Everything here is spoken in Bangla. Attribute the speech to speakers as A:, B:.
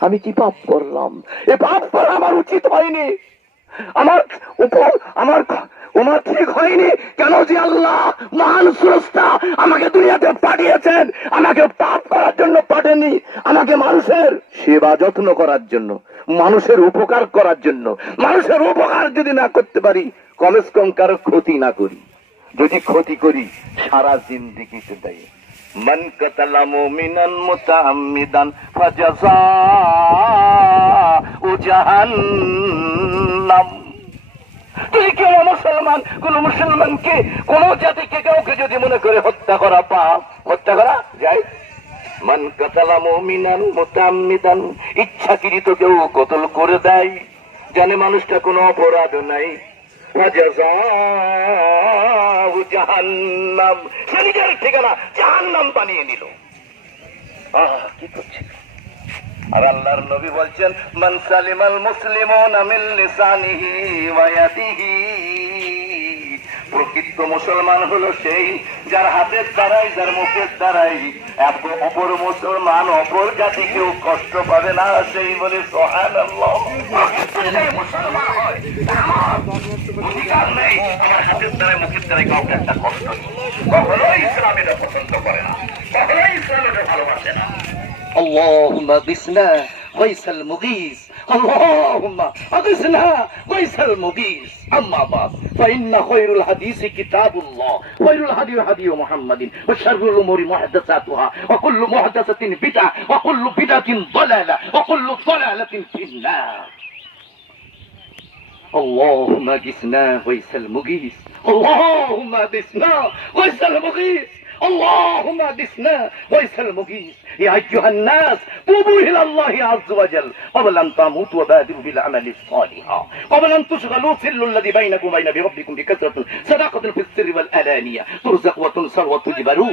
A: আমি কি পাপ করলাম? এ পাপ করা আমার উচিত হয়নি। আমার উপর, আমার আমার ঠিক হয়নি। কেন যে আল্লাহ মহান স্রষ্টা আমাকে দুনিয়াতে পাঠিয়েছেন, আমাকে পাপ করার জন্য পাঠেনি আমাকে মানুষের সেবা যত্ন করার জন্য, মানুষের উপকার করার জন্য, মানুষের উপকার যদি না করতে পারি, কমস কম কারও ক্ষতি না করি। যদি ক্ষতি করি, সারা জিন্দিগিতে দেয়। من قتل مؤمنا متعمدا فجزاء جهنم তুই কেউ মুসলমান কোন মুসলমানকে কোন জাতিকে কাউকে যদি মনে করে হত্যা করা পাপ হত্যা করা যায় মান কাতালা মুমিনান মুতাম্মিদান ইচ্ছাকৃত কেউ কতল করে দেয় জানে মানুষটা কোনো অপরাধ নাই ফাজাযাউ জাহান্নাম। সে নিজের ঠিকানা জাহান্নাম বানিয়ে নিল। আহ, কি করছে? আর আল্লাহর নবী বলছেন, মান সালিমাল মুসলিমুনা মিন প্রকৃত মুসলমান হলো সেই যার হাতের দ্বারাই যার মুখের দ্বারাই। অপর মুসলমান অপর জাতি কেউ কষ্ট পাবে না, সেই বলে সোহান মুসলমান হয়। অধিকার নেই আমার হাতের দ্বারাই মুখের দ্বারাই কাউকে একটা কষ্ট দিই। কখনোই ইসলাম এটা পছন্দ করে না কখনোই ইসলাম এটা ভালোবাসে না اللهم اغثنا غيث المغيث اللهم اغثنا غيث المغيث اما بعد فان خير الحديث كتاب الله خير الهدي هدي محمد وشر الامور محدثاتها وكل محدثه بدعه وكل بدعه ضلاله وكل ضلاله في النار اللهم جسنا ويس المغيث. اللهم بسنا ويس المغيث. اللهم بسنا ويس المغيث. يا أيها الناس توبوا إلى الله عز وجل. قبل أن تموتوا وبادروا بالعمل الصالح. قبل أن تشغلوا سر الذي بينكم وبين بربكم بكثرة صداقة في السر والألانية. ترزق وتنصر وتجبروا